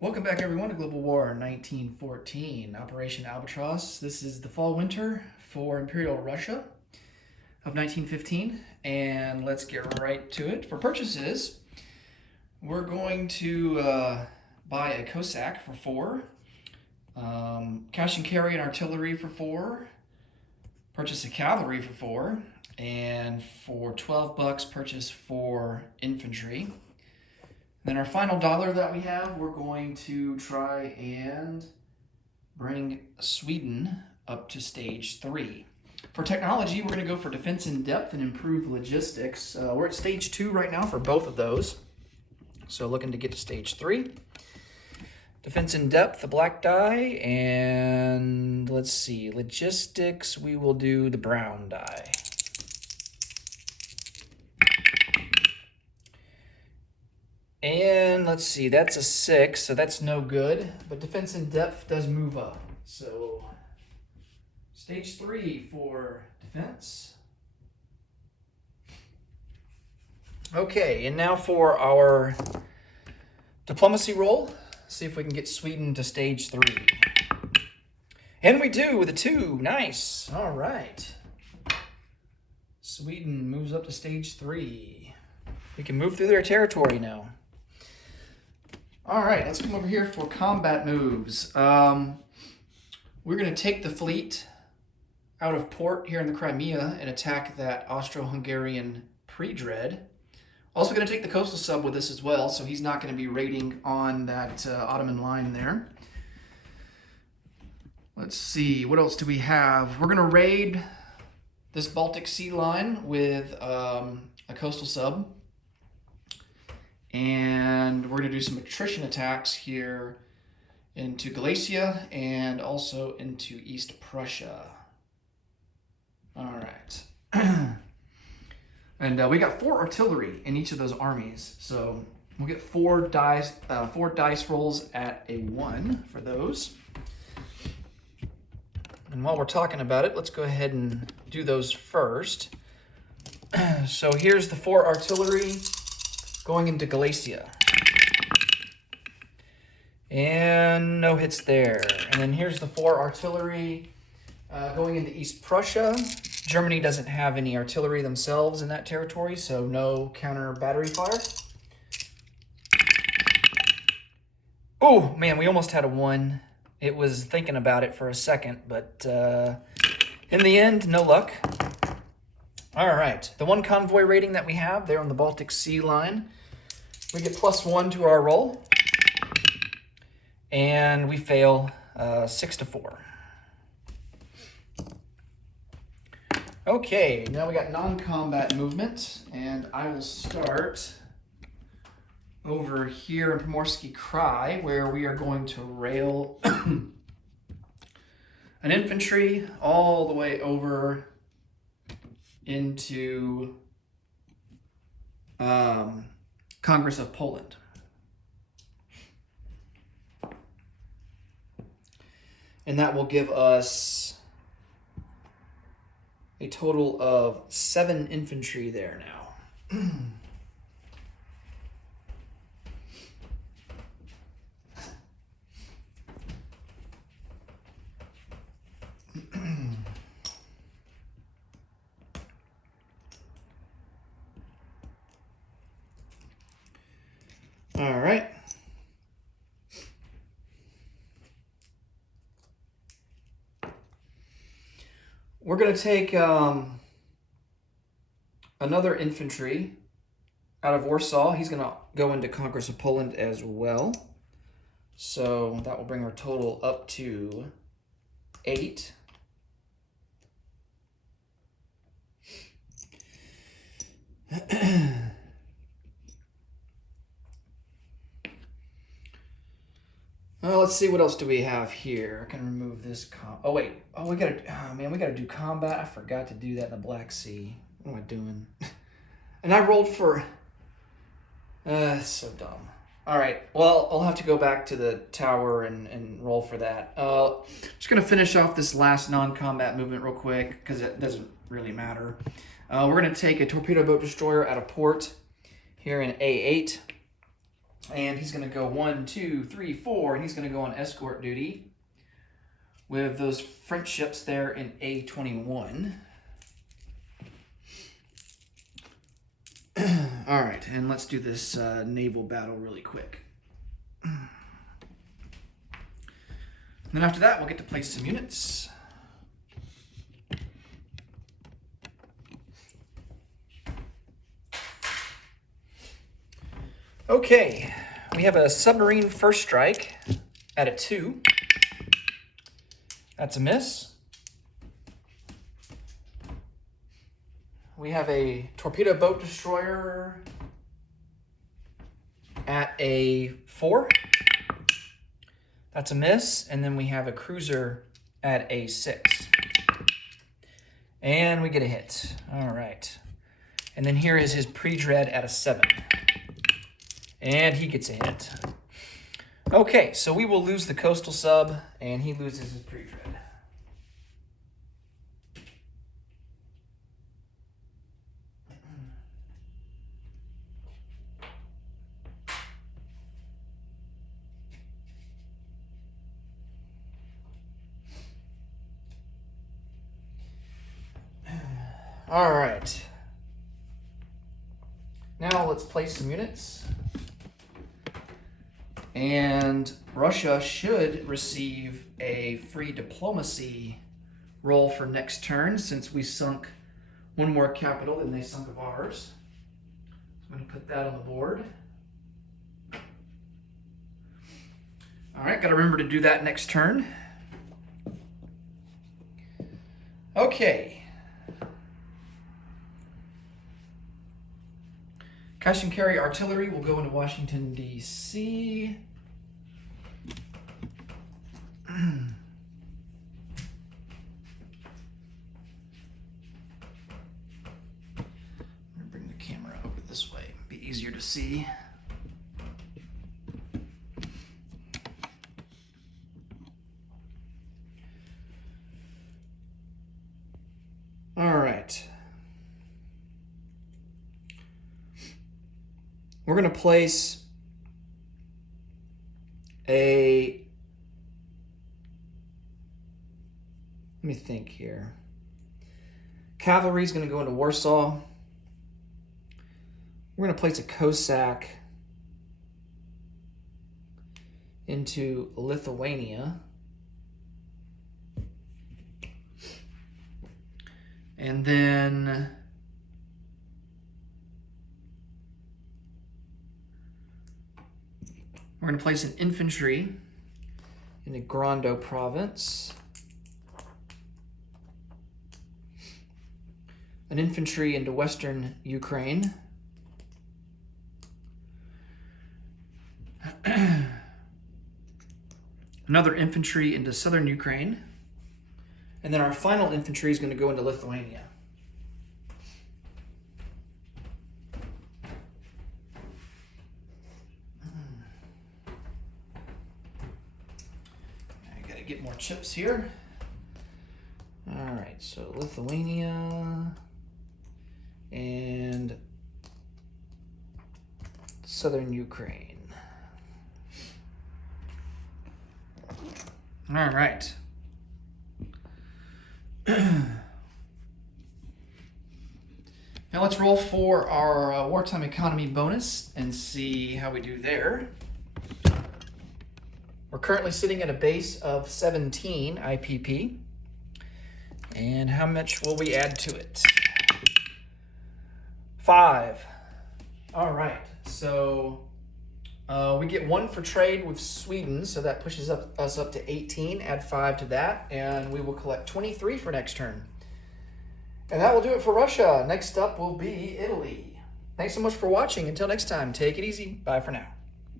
Welcome back, everyone, to Global War 1914, Operation Albatross. This is the fall-winter for Imperial Russia of 1915, and let's get right to it. For purchases, we're going to buy a Cossack for 4, cash and carry and artillery for 4, purchase a cavalry for 4, and for $12, purchase 4 infantry. Then our final dollar that we have, we're going to try and bring Sweden up to stage 3. For technology, we're going to go for defense in depth and improved logistics. We're at stage 2 right now for both of those. So looking to get to stage 3. Defense in depth, the black die, and let's see, logistics, we will do the brown die. And let's see, that's a 6, so that's no good. But defense in depth does move up. So stage 3 for defense. Okay, and now for our diplomacy roll. See if we can get Sweden to stage 3. And we do with a 2. Nice. All right. Sweden moves up to stage 3. We can move through their territory now. All right, let's come over here for combat moves. We're going to take the fleet out of port here in the Crimea and attack that Austro-Hungarian pre-dread. Also going to take the coastal sub with us as well, so he's not going to be raiding on that Ottoman line there. Let's see, what else do we have? We're going to raid this Baltic Sea line with a coastal sub. And we're going to do some attrition attacks here into Galicia and also into East Prussia. All right. And we got 4 artillery in each of those armies. So we'll get 4 dice rolls at a 1 for those. And while we're talking about it, let's go ahead and do those first. So here's the 4 artillery going into Galicia. And no hits there. And then here's the 4 artillery going into East Prussia. Germany doesn't have any artillery themselves in that territory, so no counter battery fire. Oh, man, we almost had a 1. It was thinking about it for a second, but in the end, no luck. All right, the 1 convoy rating that we have there on the Baltic Sea line, we get +1 to our roll, and we fail 6-4. Okay, now we got non-combat movement, and I will start over here in Pomorsky Krai, where we are going to rail an infantry all the way over into Congress of Poland. And that will give us a total of 7 infantry there now. All right. We're going to take another infantry out of Warsaw. He's going to go into Congress of Poland as well. So that will bring our total up to 8. Let's see, what else do we have here? I can remove this. Oh wait, we gotta do combat. I forgot to do that in the Black Sea. What am I doing? And I rolled for. It's so dumb. All right, well, I'll have to go back to the tower and roll for that. Just gonna finish off this last non-combat movement real quick because it doesn't really matter. We're gonna take a torpedo boat destroyer out of port here in A8. And he's going to go 1, 2, 3, 4, and he's going to go on escort duty with those French ships there in A21. All right, and let's do this naval battle really quick. Then after that, we'll get to place some units. Okay, we have a submarine first strike at a 2. That's a miss. We have a torpedo boat destroyer at a 4. That's a miss. And then we have a cruiser at a 6. And we get a hit. All right. And then here is his pre-dread at a 7. And he gets a hit. Okay, so we will lose the coastal sub, and he loses his pre-dread. All right. Now let's place some units. And Russia should receive a free diplomacy roll for next turn since we sunk one more capital than they sunk of ours. So I'm going to put that on the board. All right, got to remember to do that next turn. Okay. Cash and carry artillery will go into Washington, D.C. I'm going to bring the camera over this way. Be easier to see. All right. We're going to place a, let me think here. Cavalry is going to go into Warsaw. We're going to place a Cossack into Lithuania. And then we're going to place an infantry in the Grando province, an infantry into western Ukraine, another infantry into southern Ukraine, and then our final infantry is going to go into Lithuania. I gotta get more chips here. All right, so Lithuania and southern Ukraine. All right. Now let's roll for our wartime economy bonus and see how we do there. We're currently sitting at a base of 17 IPP. And how much will we add to it? 5. All right, so we get 1 for trade with Sweden, so that pushes us up to 18. Add 5 to that, and we will collect 23 for next turn. And that will do it for Russia. Next up will be Italy. Thanks so much for watching. Until next time, take it easy. Bye for now.